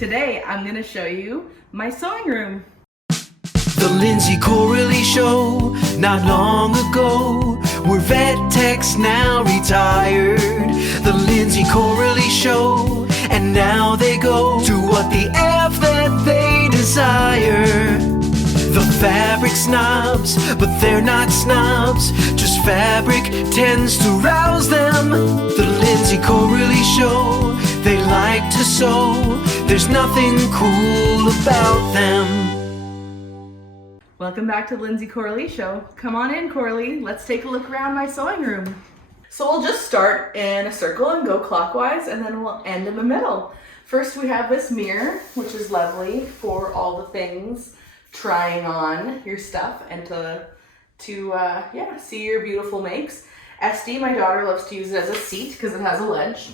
Today I'm going to show you my sewing room. The Lindsey Coralee Show, not long ago. We're vet techs now retired. The Lindsey Coralee Show, and now they go to what the F that they desire. The fabric snobs, but they're not snobs. Just fabric tends to rouse them. The Lindsey Coralee Show, they like to sew. There's nothing cool about them. Welcome back to the Lindsey Coralee Show. Come on in, Coralee. Let's take a look around my sewing room. So we'll just start in a circle and go clockwise, and then we'll end in the middle. First, we have this mirror, which is lovely for all the things, trying on your stuff and to see your beautiful makes. Esty, my daughter, loves to use it as a seat because it has a ledge.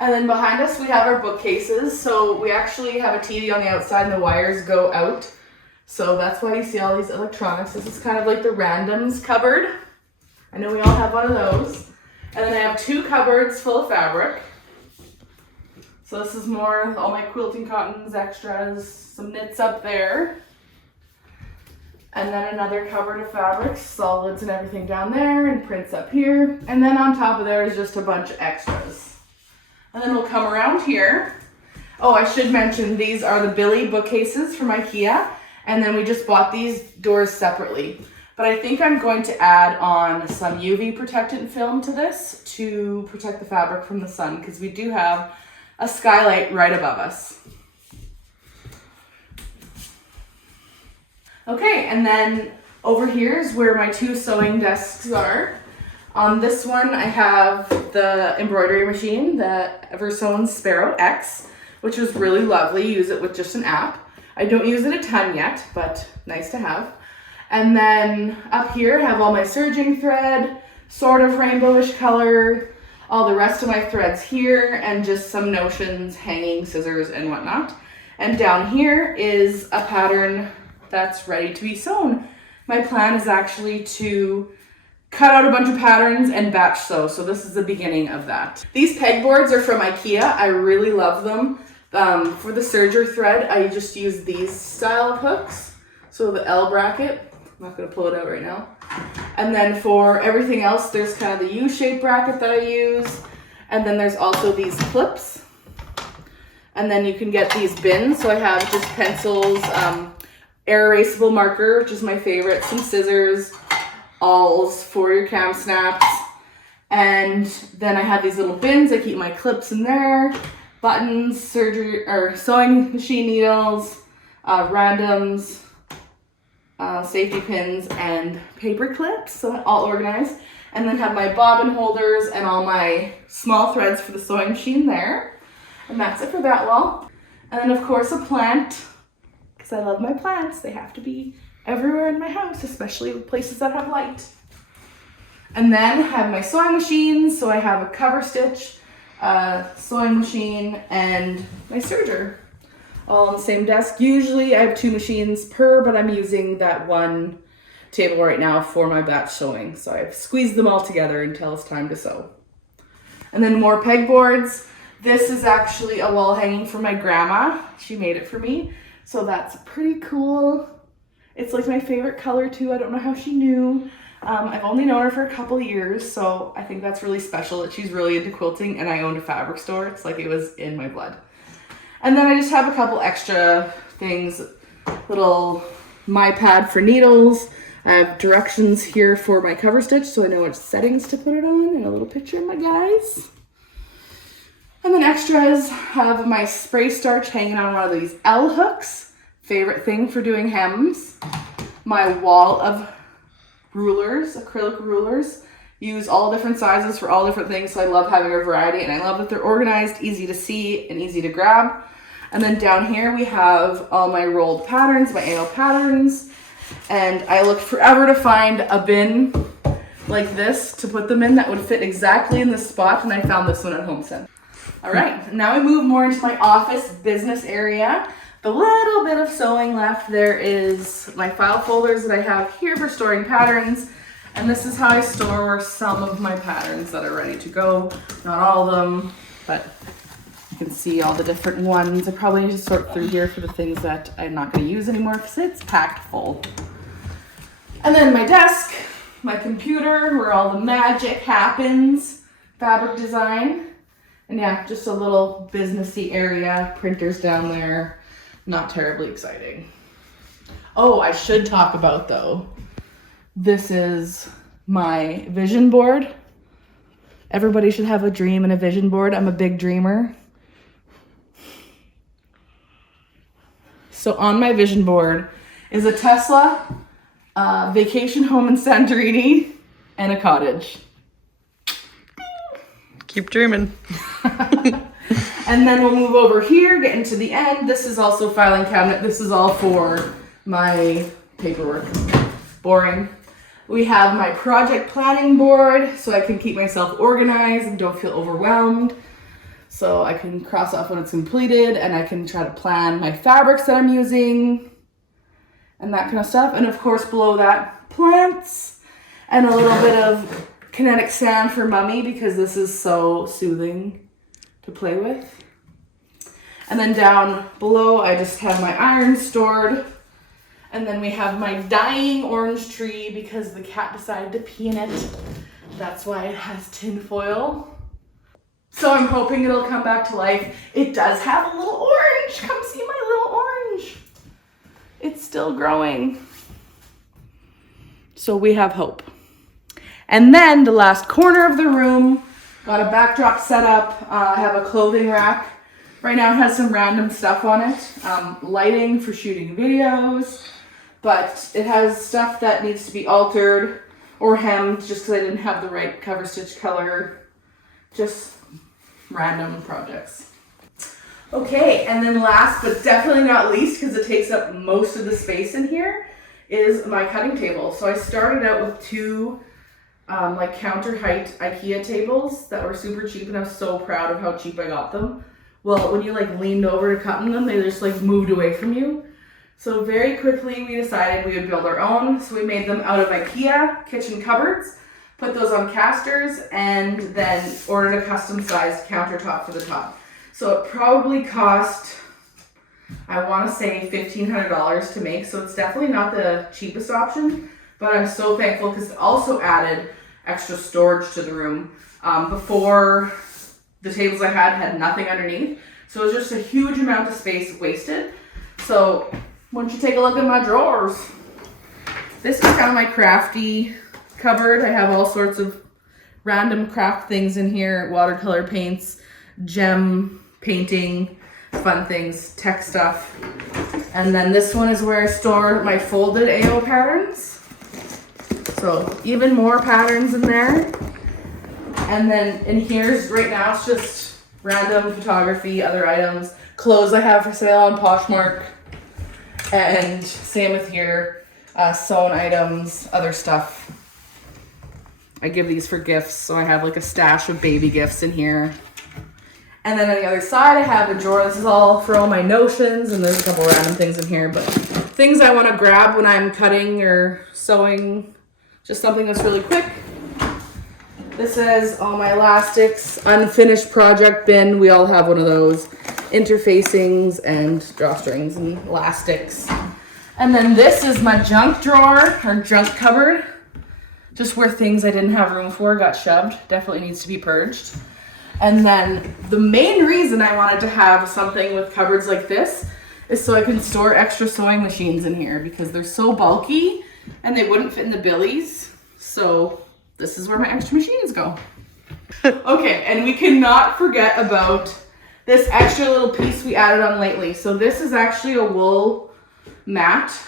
And then behind us, we have our bookcases. So we actually have a TV on the outside and the wires go out. So that's why you see all these electronics. This is kind of like the randoms cupboard. I know we all have one of those. And then I have two cupboards full of fabric. So this is more all my quilting cottons, extras, some knits up there. And then another cupboard of fabrics, solids and everything down there, and prints up here. And then on top of there is just a bunch of extras. And then we'll come around here. Oh, I should mention these are the Billy bookcases from IKEA. And then we just bought these doors separately. But I think I'm going to add on some UV protectant film to this to protect the fabric from the sun, because we do have a skylight right above us. Okay, and then over here is where my two sewing desks are. On this one, I have the embroidery machine, the Eversewn Sparrow X, which is really lovely. Use it with just an app. I don't use it a ton yet, but nice to have. And then up here, I have all my serging thread, sort of rainbowish color, all the rest of my threads here, and just some notions, hanging, scissors, and whatnot. And down here is a pattern that's ready to be sewn. My plan is actually to cut out a bunch of patterns and batch sew, so this is the beginning of that. These pegboards are from IKEA. I really love them. For the serger thread, I just use these style of hooks. So the L bracket, I'm not gonna pull it out right now. And then for everything else, there's kind of the U-shaped bracket that I use. And then there's also these clips. And then you can get these bins. So I have just pencils, air erasable marker, which is my favorite, some scissors, awls for your cam snaps. And then I have these little bins. I keep my clips in there. Buttons, sewing machine needles, randoms, safety pins, and paper clips, so all organized. And then have my bobbin holders and all my small threads for the sewing machine there. And that's it for that wall. And then of course a plant, because I love my plants. They have to be everywhere in my house, especially places that have light. And then I have my sewing machines, so I have a cover stitch, sewing machine, and my serger all on the same desk. Usually I have two machines per, but I'm using that one table right now for my batch sewing. So I've squeezed them all together until it's time to sew. And then more pegboards. This is actually a wall hanging for my grandma. She made it for me. So that's pretty cool. It's like my favorite color too. I don't know how she knew. I've only known her for a couple of years, so I think that's really special that she's really into quilting, and I owned a fabric store. It's like it was in my blood. And then I just have a couple extra things, little my pad for needles. I have directions here for my cover stitch, so I know which settings to put it on, and a little picture of my guys. And then extras, have my spray starch hanging on one of these L hooks. Favorite thing for doing hems. My wall of rulers, acrylic rulers. Use all different sizes for all different things, so I love having a variety, and I love that they're organized, easy to see, and easy to grab. And then down here we have all my rolled patterns, my annual patterns, and I looked forever to find a bin like this to put them in that would fit exactly in this spot, and I found this one at HomeSense. All right, now we move more into my office business area. The little bit of sewing left, there is my file folders that I have here for storing patterns. And this is how I store some of my patterns that are ready to go. Not all of them, but You can see all the different ones. I probably need to sort through here for the things that I'm not going to use anymore because it's packed full. And then my desk, my computer, where all the magic happens, fabric design. And yeah, just a little businessy area, printers down there. Not terribly exciting. Oh, I should talk about though. This is my vision board. Everybody should have a dream and a vision board. I'm a big dreamer. So on my vision board is a Tesla, a vacation home in Santorini, and a cottage. Keep dreaming. And then we'll move over here, get into the end. This is also filing cabinet. This is all for my paperwork. Boring. We have my project planning board so I can keep myself organized and don't feel overwhelmed. So I can cross off when it's completed and I can try to plan my fabrics that I'm using and that kind of stuff. And of course below that, plants and a little bit of kinetic sand for Mummy because this is so soothing to play with. And then down below I just have my iron stored. And then we have my dying orange tree because the cat decided to pee in it. That's why it has tin foil. So I'm hoping it'll come back to life. It does have a little orange. Come see my little orange. It's still growing. So we have hope. And then the last corner of the room, got a backdrop set up. I have a clothing rack. Right now it has some random stuff on it. Lighting for shooting videos. But it has stuff that needs to be altered or hemmed just because I didn't have the right cover stitch color. Just random projects. Okay, and then last but definitely not least, because it takes up most of the space in here, is my cutting table. So I started out with two like counter height IKEA tables that were super cheap, and I was so proud of how cheap I got them. Well, when you like leaned over to cutting them, they just like moved away from you. So very quickly we decided we would build our own. So we made them out of IKEA kitchen cupboards, put those on casters, and then ordered a custom sized countertop for the top. So it probably cost, I want to say $1,500 to make. So it's definitely not the cheapest option, but I'm so thankful because it also added extra storage to the room. Before, the tables I had nothing underneath. So it was just a huge amount of space wasted. So once you take a look at my drawers, this is kind of my crafty cupboard. I have all sorts of random craft things in here, watercolor paints, gem painting, fun things, tech stuff. And then this one is where I store my folded AO patterns. So even more patterns in there. And then in here's right now, it's just random photography, other items, clothes I have for sale on Poshmark. And same with here, sewn items, other stuff. I give these for gifts, so I have like a stash of baby gifts in here. And then on the other side, I have a drawer. This is all for all my notions, and there's a couple random things in here, but things I want to grab when I'm cutting or sewing, just something that's really quick. This is all my elastics, unfinished project bin. We all have one of those. Interfacings and drawstrings and elastics. And then this is my junk drawer or junk cupboard. Just where things I didn't have room for got shoved. Definitely needs to be purged. And then the main reason I wanted to have something with cupboards like this is so I can store extra sewing machines in here because they're so bulky and they wouldn't fit in the billies. So this is where my extra machines go. Okay, and we cannot forget about this extra little piece we added on lately. So this is actually a wool mat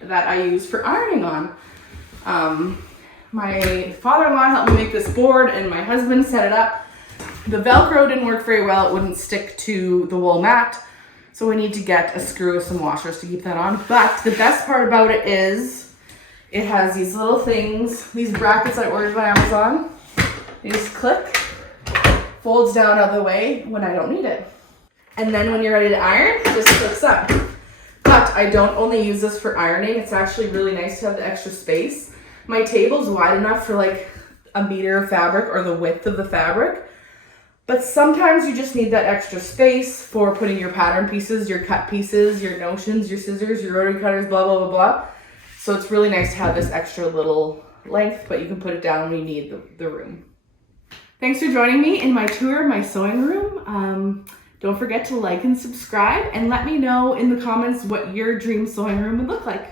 that I use for ironing on. My father-in-law helped me make this board and my husband set it up. The Velcro didn't work very well. It wouldn't stick to the wool mat. So we need to get a screw with some washers to keep that on. But the best part about it is it has these little things, these brackets I ordered by Amazon. They just click. Folds down out of the way when I don't need it. And then when you're ready to iron, it just clicks up. But I don't only use this for ironing. It's actually really nice to have the extra space. My table's wide enough for like a meter of fabric or the width of the fabric. But sometimes you just need that extra space for putting your pattern pieces, your cut pieces, your notions, your scissors, your rotary cutters, blah, blah, blah, blah. So it's really nice to have this extra little length, but you can put it down when you need the room. Thanks for joining me in my tour of my sewing room. Don't forget to like and subscribe, and let me know in the comments what your dream sewing room would look like.